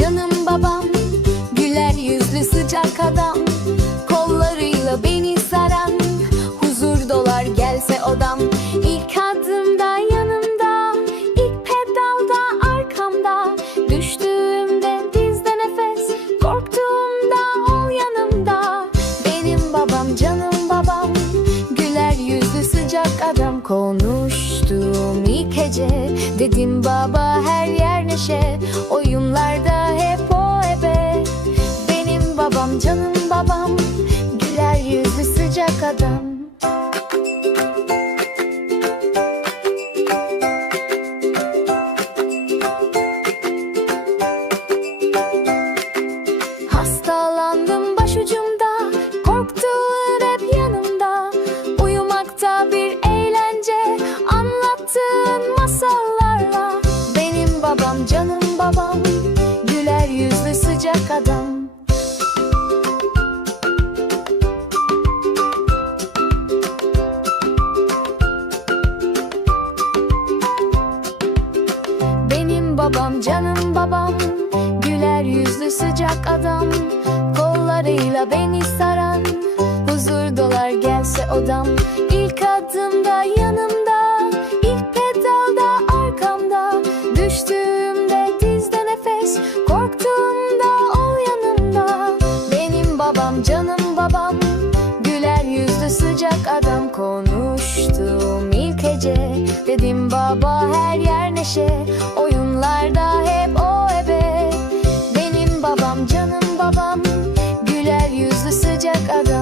Canım babam güler yüzlü sıcak adam. Kollarıyla beni saran huzur dolar gelse odam. İlk adımda yanımda ilk pedalda arkamda. Düştüğümde dizde nefes korktuğumda ol yanımda. Benim babam canım babam güler yüzlü sıcak adam. Konuştuğum ilk gece dedim baba her yer neşe. Başucumda Korktuğum hep yanımda. Uyumakta bir eğlence Anlattığın masallarla. Benim babam canım babam Güler yüzlü sıcak adam. Benim babam canım babam Güler yüzlü sıcak adam Kollarıyla beni saran Huzur dolar gelse odam. İlk adımda yanımda ilk pedalda arkamda. Düştüğümde dizde nefes Korktuğumda ol yanımda. Benim babam canım babam Güler yüzlü sıcak adam. Konuştum ilk hece Dedim baba her yer neşe. Oyunlarda cagada.